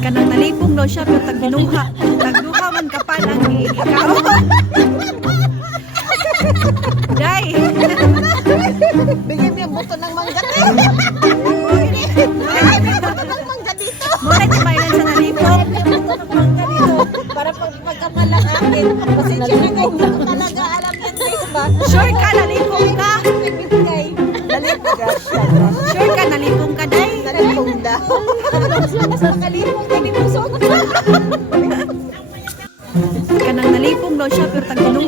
Kanang nalipong daw siya pero tagduha. Tagduha man ka pa lang ikaw. Day. Bigyan mo yung buto ng mangga. Buto ng mangga dito. Muna tibayan sa nalipong. Mangga dito. Para pagkamalang akin. Pasensya na kayo. Hindi ko talaga alam yan guys ba? Sure ka nalipong ka? Nalipong ka. Sure ka nalipong ka, Day? Nalipong daw. Mas nakalipong ka ni Puso. Kanang nalipong daw siya pero tagduha